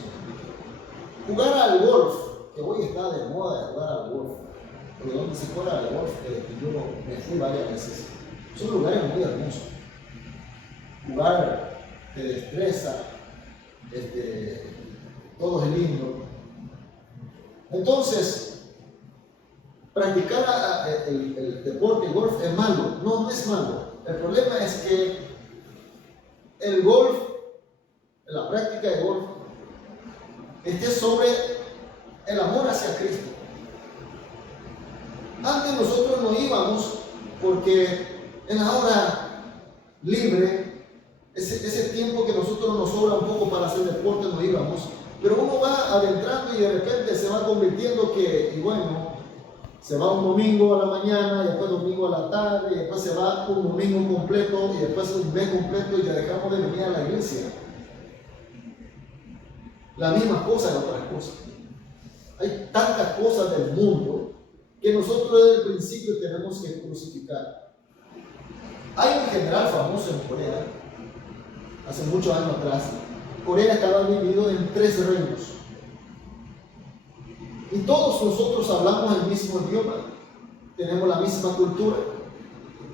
Jugar al golf, que hoy está de moda jugar al golf, porque donde se juega al golf, yo me fui varias veces, son lugares muy hermosos. Jugar te destreza, todo es lindo. Entonces, practicar el deporte golf es malo. No es malo. El problema es que el golf, la práctica de golf, esté sobre el amor hacia Cristo. Antes nosotros no íbamos porque en la hora libre, ese tiempo que nosotros nos sobra un poco para hacer deporte, no íbamos, pero uno va adentrando y de repente se va convirtiendo y bueno, se va un domingo a la mañana, y después domingo a la tarde, y después se va un domingo completo, y después un mes completo, y ya dejamos de venir a la iglesia. La misma cosa de otras cosas. Hay tantas cosas del mundo que nosotros desde el principio tenemos que crucificar. Hay un general famoso en Corea, hace muchos años atrás. Corea estaba dividido en 3 reinos. Y todos nosotros hablamos el mismo idioma, tenemos la misma cultura,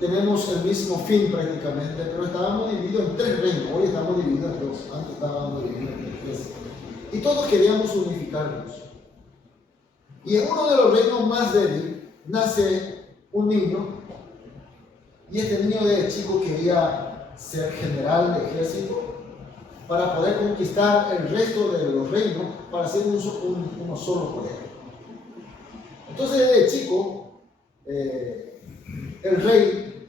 tenemos el mismo fin prácticamente, pero estábamos divididos en 3 reinos. Hoy estamos divididos en 2, antes estábamos divididos en 3. Y todos queríamos unificarnos. Y en uno de los reinos más débiles nace un niño, y este niño de chico quería ser general de ejército para poder conquistar el resto de los reinos, para ser uno solo Corea. Entonces desde chico, el rey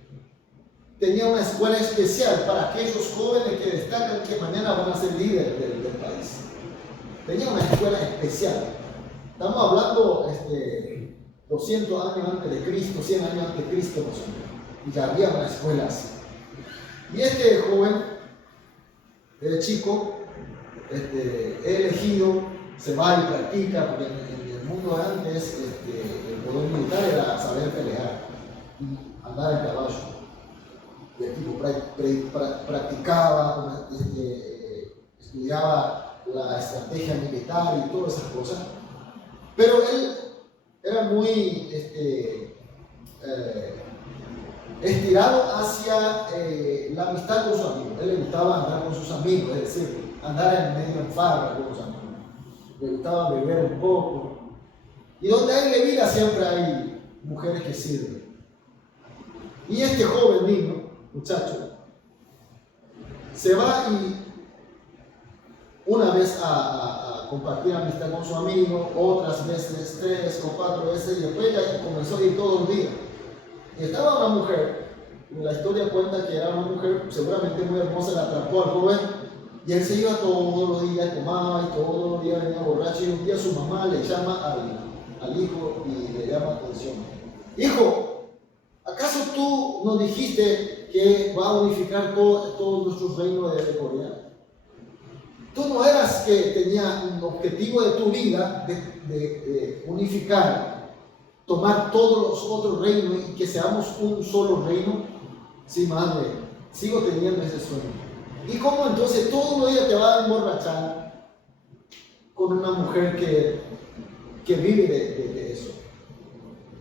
tenía una escuela especial para aquellos jóvenes que destacan que mañana van a ser líderes del país. Tenía una escuela especial. Estamos hablando 200 años antes de Cristo, 100 años antes de Cristo más o menos. Y ya había una escuela así. Y este joven, chico, elegido, se va y practica, porque en el mundo de antes el poder militar era saber pelear y andar en caballo. Y el tipo practicaba, estudiaba la estrategia militar y todas esas cosas. Pero él era muy estirado hacia la amistad con sus amigos. Él le gustaba andar con sus amigos, es decir, andar en medio en farra con los amigos. Le gustaba beber un poco. Y donde hay bebida siempre hay mujeres que sirven. Y este joven niño, muchacho, se va y una vez a compartir amistad con su amigo, otras veces 3 o 4 veces, y después ya comenzó a ir todos los días. Y estaba una mujer, y la historia cuenta que era una mujer seguramente muy hermosa, la atrapó al joven, y él se iba todos los días, tomaba y todos los días venía borracho, y un día su mamá le llama al hijo y le llama atención. Hijo, ¿acaso tú nos dijiste que va a unificar todos nuestros reinos de Corea? Tú no eras que tenía un objetivo de tu vida de unificar, tomar todos los otros reinos y que seamos un solo reino. Sí, madre, sigo teniendo ese sueño. ¿Y cómo entonces todos los días te vas a emborrachar con una mujer que vive de eso?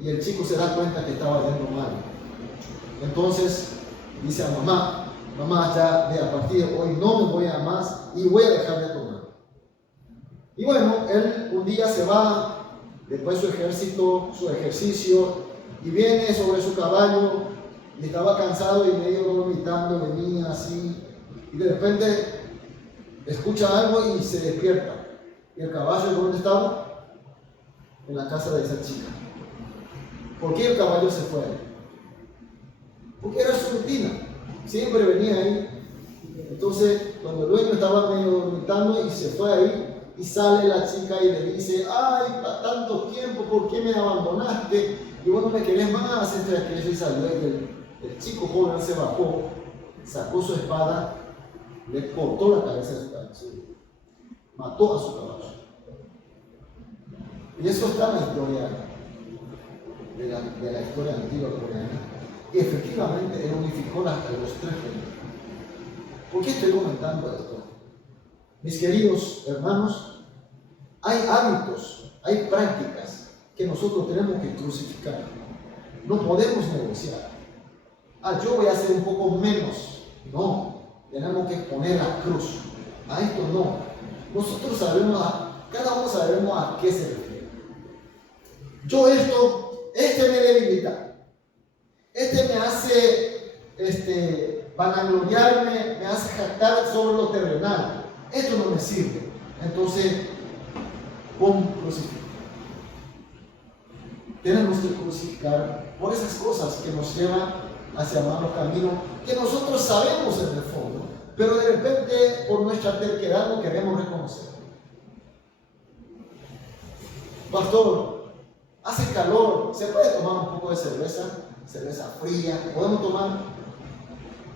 Y el chico se da cuenta que estaba yendo mal. Entonces dice a mamá, ya de a partir de hoy no me voy a más y voy a dejar de tomar. Y bueno, él un día se va, después su ejercicio, y viene sobre su caballo, y estaba cansado y medio dormitando, venía así, y de repente escucha algo y se despierta. ¿Y el caballo dónde estaba? En la casa de esa chica. ¿Por qué el caballo se fue? Porque era su rutina, siempre venía ahí. Entonces, cuando el dueño estaba medio dormitando y se fue ahí, y sale la chica y le dice, ay, para tanto tiempo, ¿por qué me abandonaste? Y vos no me querés más, entre aquello, y salió. Y el chico joven se bajó, sacó su espada, le cortó la cabeza de su caballo, mató a su caballo. Y eso está en la historia de la historia antigua coreana. Y efectivamente él unificó los 3 reinos. ¿Por qué estoy comentando esto? Mis queridos hermanos, hay hábitos, hay prácticas que nosotros tenemos que crucificar. No podemos negociar. Yo voy a hacer un poco menos. No, tenemos que poner la cruz. A esto no. Nosotros sabemos, cada uno sabemos a qué se refiere. Yo este me debilita. Este me hace vanagloriarme, me hace jactar sobre lo terrenal. Esto no me sirve. Entonces, pon crucifijo. Tenemos que crucificar por esas cosas que nos llevan hacia malos caminos, que nosotros sabemos en el fondo, pero de repente por nuestra terquedad no queremos reconocer. Pastor, hace calor, ¿se puede tomar un poco de cerveza? Cerveza fría, ¿podemos tomar?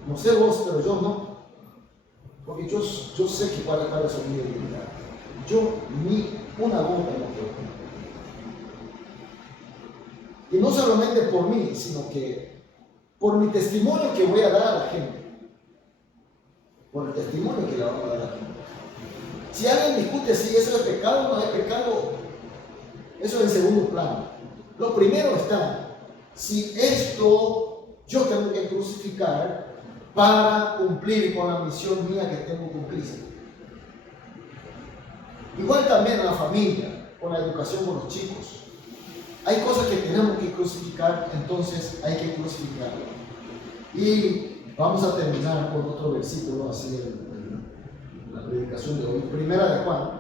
No sé vos, pero yo no. Porque yo sé que cuáles son mis debilidades. Yo ni una gota no puedo tomar. Y no solamente por mí, sino que por mi testimonio que voy a dar a la gente. Por el testimonio que le vamos a dar a la gente. Si alguien discute si eso es pecado o no es pecado, eso es en segundo plano. Lo primero está, si esto yo tengo que crucificar para cumplir con la misión mía que tengo que cumplir. Igual también en la familia, con la educación con los chicos. Hay cosas que tenemos que crucificar, entonces hay que crucificarlo. Y vamos a terminar con otro versículo, así en la predicación de hoy. Primera de Juan,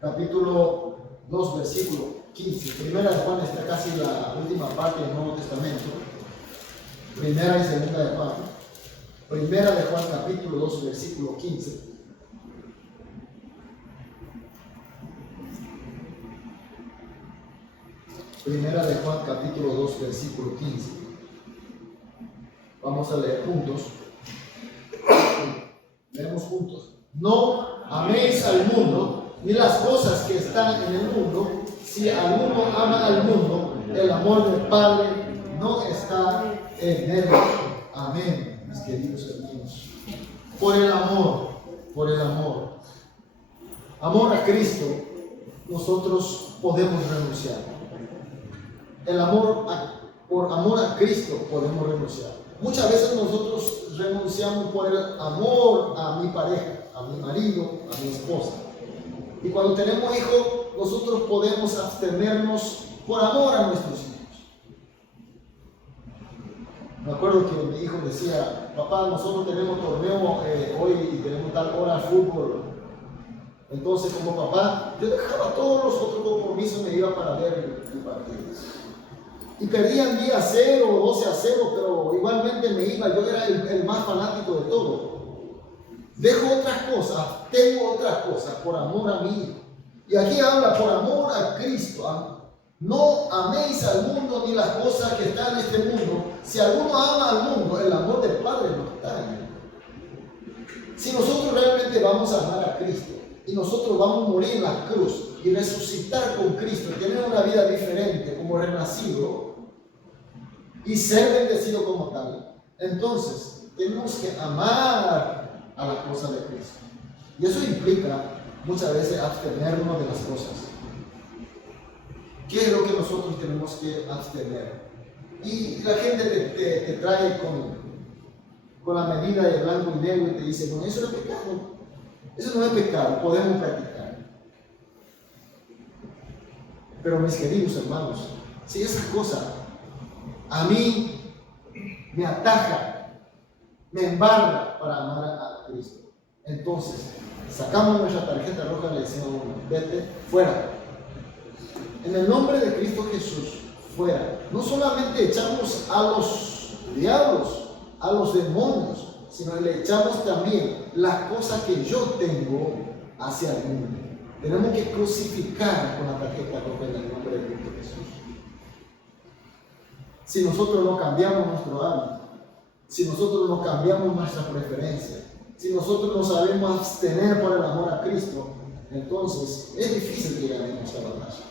capítulo 2, versículo 15. Primera de Juan está casi la última parte del Nuevo Testamento. Primera y segunda de Juan. Primera de Juan, capítulo 2, versículo 15. Primera de Juan, capítulo 2, versículo 15. Vamos a leer juntos. Leemos juntos. No améis al mundo, ni las cosas que están en el mundo. Si alguno ama al mundo, el amor del Padre no está en él. Amén, mis queridos hermanos. Por el amor, amor a Cristo, nosotros podemos renunciar. Por amor a Cristo podemos renunciar. Muchas veces nosotros renunciamos por el amor a mi pareja, a mi marido, a mi esposa. Y cuando tenemos hijos, nosotros podemos abstenernos por amor a nuestros hijos. Me acuerdo que mi hijo decía, papá, nosotros tenemos torneo hoy y tenemos tal hora de fútbol. Entonces, como papá, yo dejaba todos los otros compromisos y me iba para ver el partido. Y perdían 10-0 o 12-0, pero igualmente me iba, yo era el más fanático de todo. Dejo otras cosas, tengo otras cosas por amor a mí. Y aquí habla por amor a Cristo. No améis al mundo ni las cosas que están en este mundo. Si alguno ama al mundo, el amor del Padre no está en él. Si nosotros realmente vamos a amar a Cristo y nosotros vamos a morir en la cruz y resucitar con Cristo y tener una vida diferente como renacido y ser bendecido como tal, entonces tenemos que amar a las cosas de Cristo. Y eso implica muchas veces abstenernos de las cosas. ¿Qué es lo que nosotros tenemos que abstener? Y la gente te trae con la medida de blanco y negro y te dice, no, eso no es pecado. Eso no es pecado, podemos practicar. Pero mis queridos hermanos, si esa cosa a mí me ataja, me embarga para amar a Cristo, entonces sacamos nuestra tarjeta roja y le decimos, vete fuera. En el nombre de Cristo Jesús, fuera. No solamente echamos a los diablos, a los demonios, sino le echamos también las cosas que yo tengo hacia el mundo. Tenemos que crucificar con la tarjeta roja en el nombre de Cristo Jesús. Si nosotros no cambiamos nuestro hábito, si nosotros no cambiamos nuestra preferencia, si nosotros no sabemos abstener por el amor a Cristo, entonces es difícil que ganemos la batalla.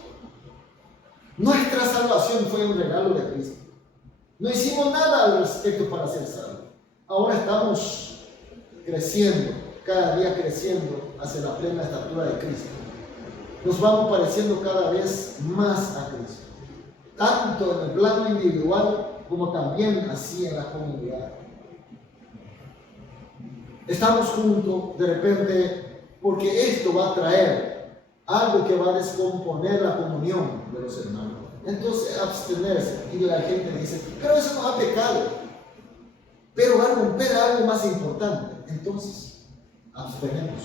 Nuestra salvación fue un regalo de Cristo. No hicimos nada al respecto para ser salvos. Ahora estamos creciendo, cada día creciendo hacia la plena estatura de Cristo. Nos vamos pareciendo cada vez más a Cristo, tanto en el plano individual como también así en la comunidad. Estamos juntos de repente porque esto va a traer algo que va a descomponer la comunión de los hermanos. Entonces abstenerse, y la gente dice, pero eso no es pecado. pero va a romper algo más importante. Entonces, abstenemos.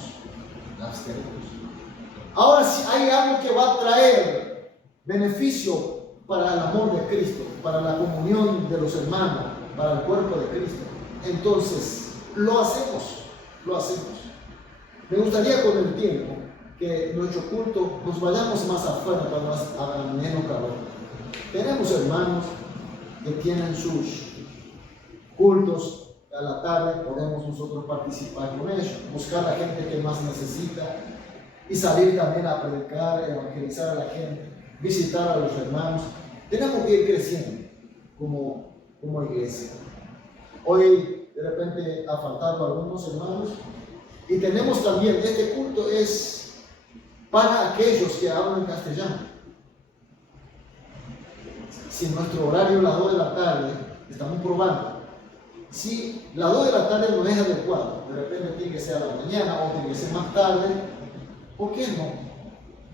Ahora, si hay algo que va a traer beneficio para el amor de Cristo, para la comunión de los hermanos, para el cuerpo de Cristo, entonces lo hacemos. Me gustaría con el tiempo que nuestro culto nos vayamos más afuera cuando haga menos calor. Tenemos hermanos que tienen sus cultos a la tarde, podemos nosotros participar con ellos, buscar a la gente que más necesita y salir también a predicar, evangelizar a la gente, visitar a los hermanos. Tenemos que ir creciendo como iglesia. Hoy de repente ha faltado algunos hermanos y tenemos también, este culto es para aquellos que hablan castellano. Si en nuestro horario las 2 de la tarde, estamos probando, si las 2 de la tarde no es adecuado, de repente tiene que ser a la mañana o tiene que ser más tarde, ¿por qué no?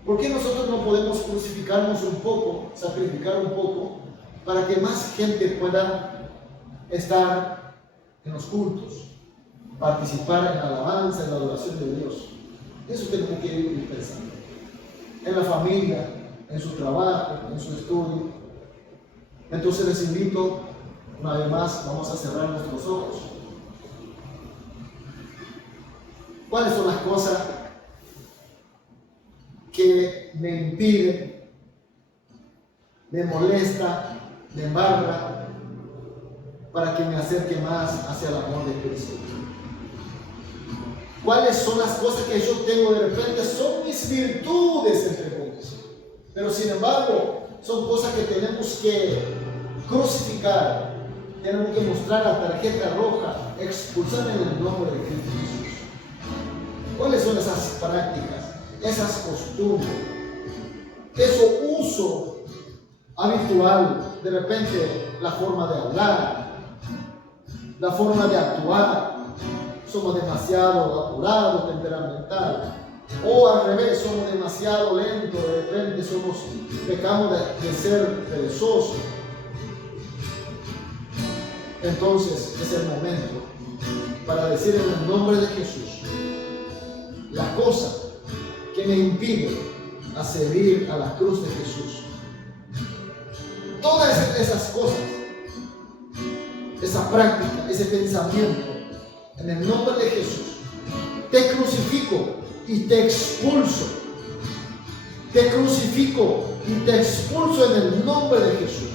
¿Por qué nosotros no podemos crucificarnos un poco, sacrificar un poco, para que más gente pueda estar en los cultos, participar en la alabanza, en la adoración de Dios? Eso tenemos que ir pensando. En la familia, en su trabajo, en su estudio. Entonces les invito, una vez más, vamos a cerrar nuestros ojos. ¿Cuáles son las cosas que me impiden, me molesta, me embarga, para que me acerque más hacia el amor de Cristo? ¿Cuáles son las cosas que yo tengo de repente? Son mis virtudes, entre comillas, pero sin embargo son cosas que tenemos que crucificar, tenemos que mostrar la tarjeta roja, expulsar en el nombre de Cristo Jesús. ¿Cuáles son esas prácticas, esas costumbres, ese uso habitual, de repente la forma de hablar, la forma de actuar? Somos demasiado apurados, temperamental, o al revés, somos demasiado lentos, de repente pecamos de ser perezosos. Entonces es el momento para decir en el nombre de Jesús la cosa que me impide a servir a la cruz de Jesús. Todas esas cosas, esa práctica, ese pensamiento, en el nombre de Jesús, te crucifico y te expulso. Te crucifico y te expulso en el nombre de Jesús.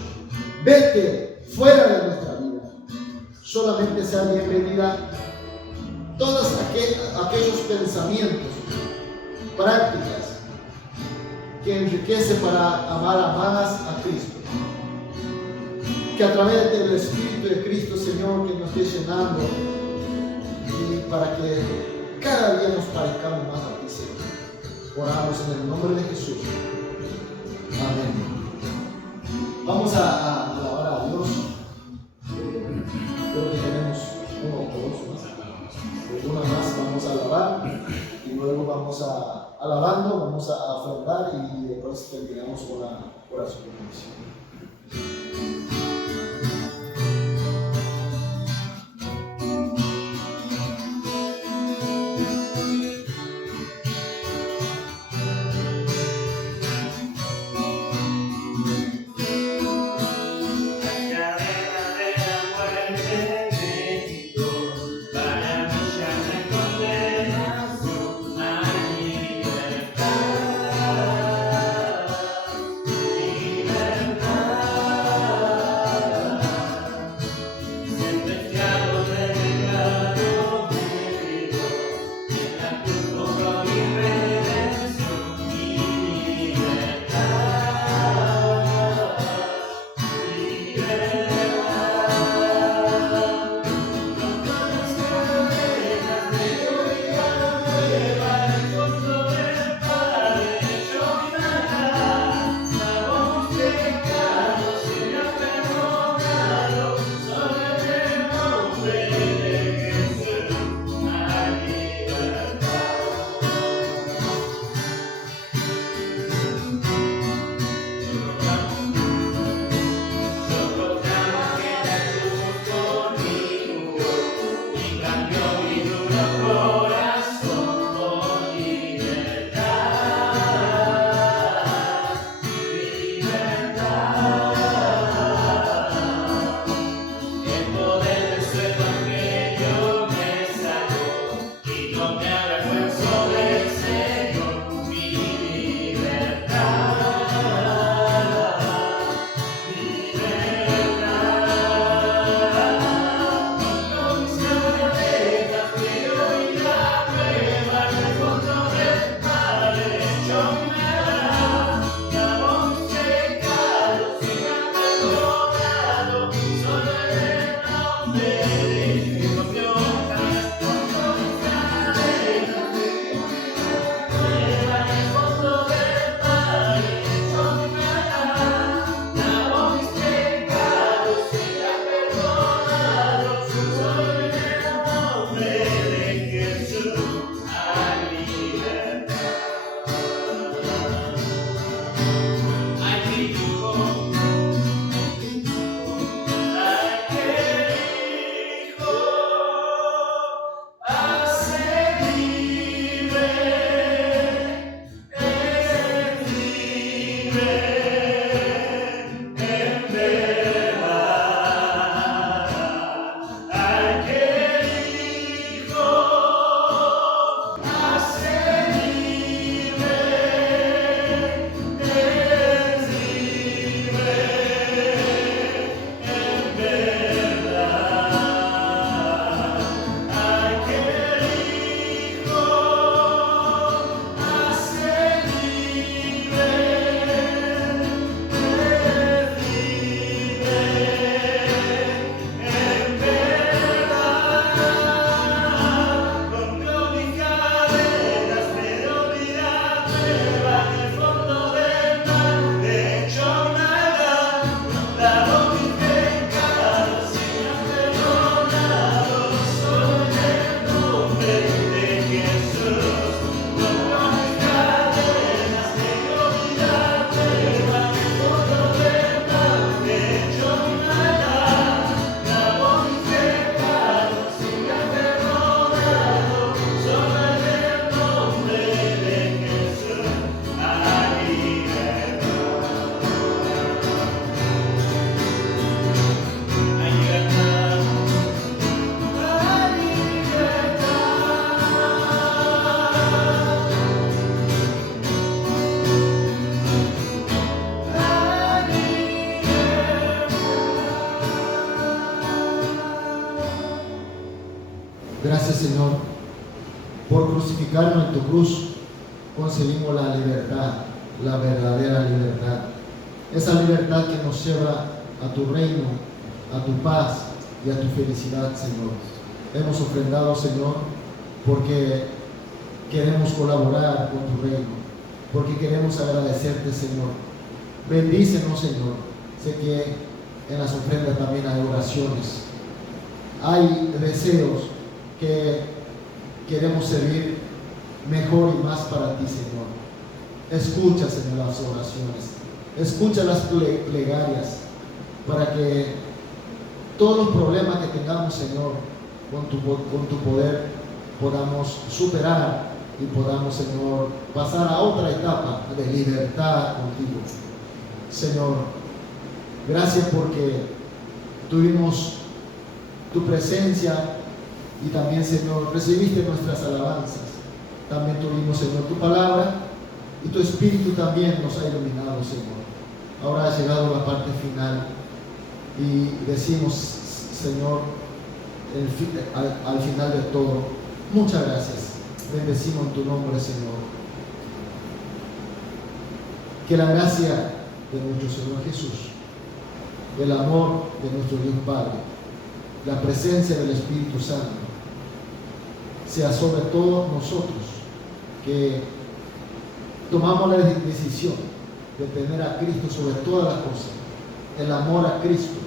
Vete fuera de nuestra vida. Solamente sea bienvenida todos aquellos pensamientos, prácticas que enriquecen para amar más a Cristo. Que a través del Espíritu de Cristo, Señor, que nos esté llenando, y para que cada día nos parezcamos más a ti, Señor. Oramos en el nombre de Jesús. Amén. Vamos a alabar a Dios. Creo que tenemos uno o dos más. Una más vamos a alabar y luego vamos a alabando, vamos a ofrendar y después terminamos con la oración de bendición. Libertad. Señor, por crucificarnos en tu cruz, conseguimos la libertad, la verdadera libertad. Esa libertad que nos lleva a tu reino, a tu paz y a tu felicidad, Señor. Hemos ofrendado, Señor, porque queremos colaborar con tu reino, porque queremos agradecerte, Señor. Bendícenos, Señor. Sé que en las ofrendas también hay oraciones, hay deseos que queremos servir mejor y más para ti, Señor. Escucha, Señor, las oraciones, escucha las plegarias, para que todos los problemas que tengamos, Señor, con tu poder, podamos superar y podamos, Señor, pasar a otra etapa de libertad contigo. Señor, gracias porque tuvimos tu presencia y también, Señor, recibiste nuestras alabanzas. También tuvimos, Señor, tu palabra y tu Espíritu también nos ha iluminado, Señor. Ahora ha llegado la parte final y decimos, Señor, al final de todo, muchas gracias. Bendecimos en tu nombre, Señor. Que la gracia de nuestro Señor Jesús, el amor de nuestro Dios Padre, la presencia del Espíritu Santo, sea sobre todos nosotros, que tomamos la decisión de tener a Cristo sobre todas las cosas, el amor a Cristo,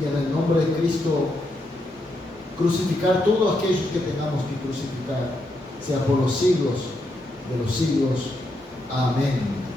y en el nombre de Cristo crucificar todos aquellos que tengamos que crucificar, sea por los siglos de los siglos. Amén.